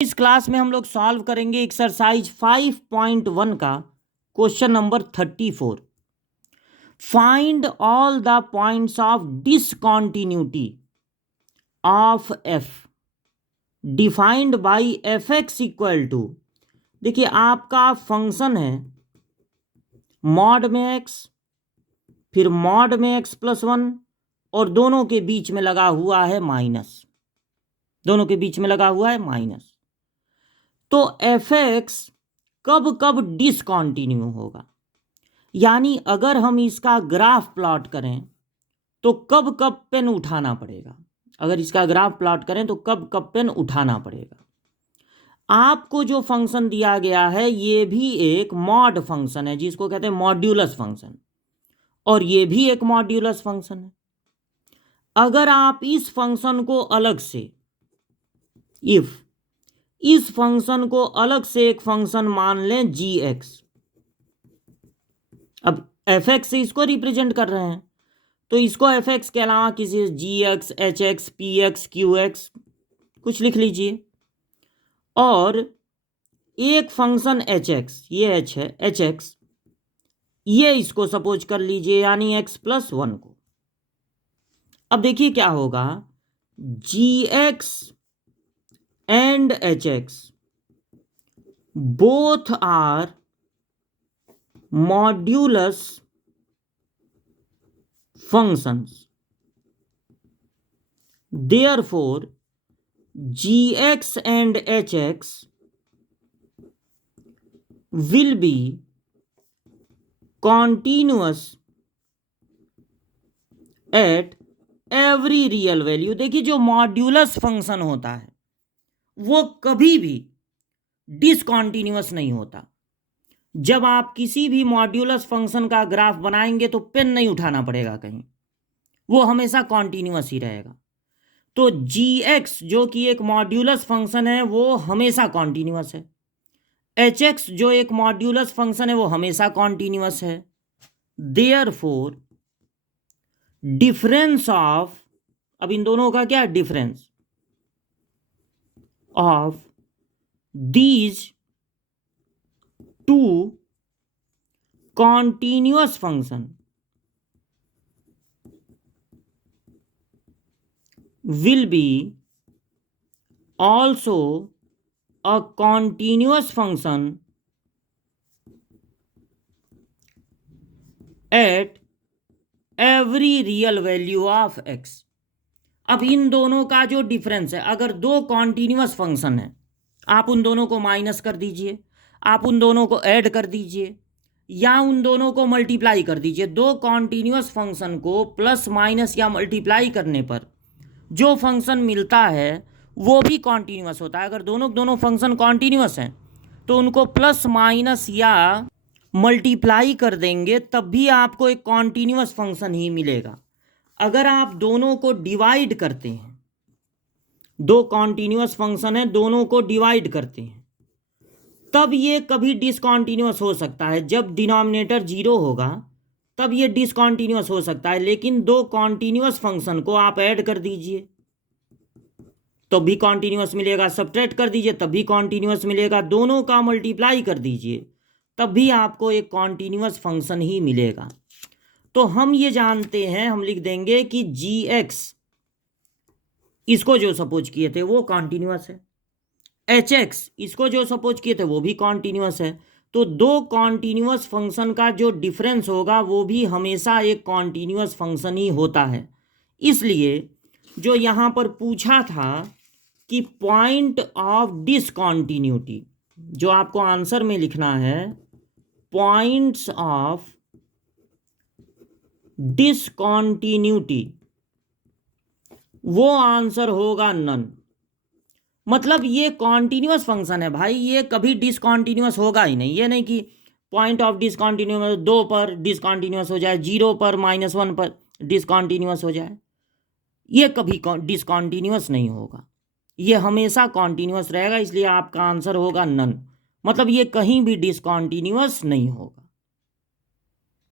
इस क्लास में हम लोग सॉल्व करेंगे एक्सरसाइज 5.1 का question number 34। Find all the points of discontinuity of f defined by f x equal to, देखिए आपका फंक्शन है मॉड में एक्स, फिर मॉड में एक्स प्लस वन, और दोनों के बीच में लगा हुआ है माइनस, दोनों के बीच में लगा हुआ है माइनस। तो एफ एक्स कब कब डिसकॉन्टिन्यू होगा, यानी अगर हम इसका ग्राफ प्लॉट करें तो कब कब पेन उठाना पड़ेगा, अगर इसका ग्राफ प्लॉट करें तो कब कब पेन उठाना पड़ेगा। आपको जो फंक्शन दिया गया है ये भी एक मॉड फंक्शन है जिसको कहते हैं मॉड्यूलस फंक्शन, और ये भी एक मॉड्यूलस फंक्शन है। अगर आप इस फंक्शन को अलग से, इफ इस फंक्शन को अलग से एक फंक्शन मान लें जी एक्स, अब एफ एक्स से इसको रिप्रेजेंट कर रहे हैं तो इसको एफ एक्स के अलावा किसी g x, h x, p x, q x कुछ लिख लीजिए, और एक फंक्शन एच एक्स, ये एच है, एच एक्स, ये इसको सपोज कर लीजिए यानी एक्स प्लस वन को। अब देखिए क्या होगा, g x and h x both are modulus functions, therefore gx and hx will be continuous at every real value। देखिए जो मॉड्यूलस फंक्शन होता है वो कभी भी डिसकॉन्टिन्यूअस नहीं होता। जब आप किसी भी मॉड्यूलस फंक्शन का ग्राफ बनाएंगे तो पेन नहीं उठाना पड़ेगा कहीं, वो हमेशा कॉन्टिन्यूअस ही रहेगा। तो जी एक्स जो कि एक मॉड्यूलस फंक्शन है वो हमेशा कॉन्टिन्यूअस है, एच एक्स जो एक मॉड्यूलस फंक्शन है वो हमेशा कॉन्टिन्यूअस है। देयरफॉर डिफरेंस ऑफ, अब इन दोनों का क्या difference of these two continuous function will be also a continuous function at every real value of x। अब इन दोनों का जो डिफरेंस है, अगर दो कॉन्टिन्यूअस फंक्शन है आप उन दोनों को माइनस कर दीजिए, आप उन दोनों को ऐड कर दीजिए, या उन दोनों को मल्टीप्लाई कर दीजिए। दो कॉन्टिन्यूअस फंक्शन को प्लस माइनस या मल्टीप्लाई करने पर जो फंक्शन मिलता है वो भी कॉन्टिन्यूअस होता है। अगर दोनों फंक्शन कॉन्टिन्यूअस हैं तो उनको प्लस माइनस या मल्टीप्लाई कर देंगे तब भी आपको एक कॉन्टिन्यूअस फंक्शन ही मिलेगा। अगर आप दोनों को डिवाइड करते हैं, दो कॉन्टिन्यूअस फंक्शन है दोनों को डिवाइड करते हैं, तब ये कभी डिसकॉन्टिन्यूअस हो सकता है। जब डिनोमिनेटर जीरो होगा तब ये डिसकॉन्टिन्यूअस हो सकता है, लेकिन दो कॉन्टिन्यूअस फंक्शन को आप ऐड कर दीजिए तो भी कॉन्टिन्यूअस मिलेगा, सब्ट्रैक्ट कर दीजिए तब भी कॉन्टिन्यूअस मिलेगा, दोनों का मल्टीप्लाई कर दीजिए तब भी आपको एक कॉन्टिन्यूअस फंक्शन ही मिलेगा। तो हम ये जानते हैं, हम लिख देंगे कि जी एक्स इसको जो सपोज किए थे वो कॉन्टिन्यूअस है, एच एक्स इसको जो सपोज किए थे वो भी कॉन्टिन्यूअस है। तो दो कॉन्टिन्यूअस फंक्शन का जो डिफरेंस होगा वो भी हमेशा एक कॉन्टिन्यूअस फंक्शन ही होता है। इसलिए जो यहाँ पर पूछा था कि पॉइंट ऑफ डिसकॉन्टिन्यूटी, जो आपको आंसर में लिखना है पॉइंट्स ऑफ डिसकॉन्टिन्यूटी, वो आंसर होगा नन। मतलब ये कॉन्टिन्यूअस फंक्शन है भाई, ये कभी डिसकॉन्टिन्यूअस होगा ही नहीं। ये नहीं कि पॉइंट ऑफ डिसकॉन्टिन्यूअस 2 पर डिसकॉन्टिन्यूअस हो जाए, 0 पर -1 पर डिसकॉन्टिन्यूअस हो जाए, ये कभी डिसकॉन्टिन्यूअस नहीं होगा, ये हमेशा कॉन्टिन्यूअस रहेगा। इसलिए आपका आंसर होगा नन, मतलब ये कहीं भी डिसकॉन्टिन्यूअस नहीं होगा।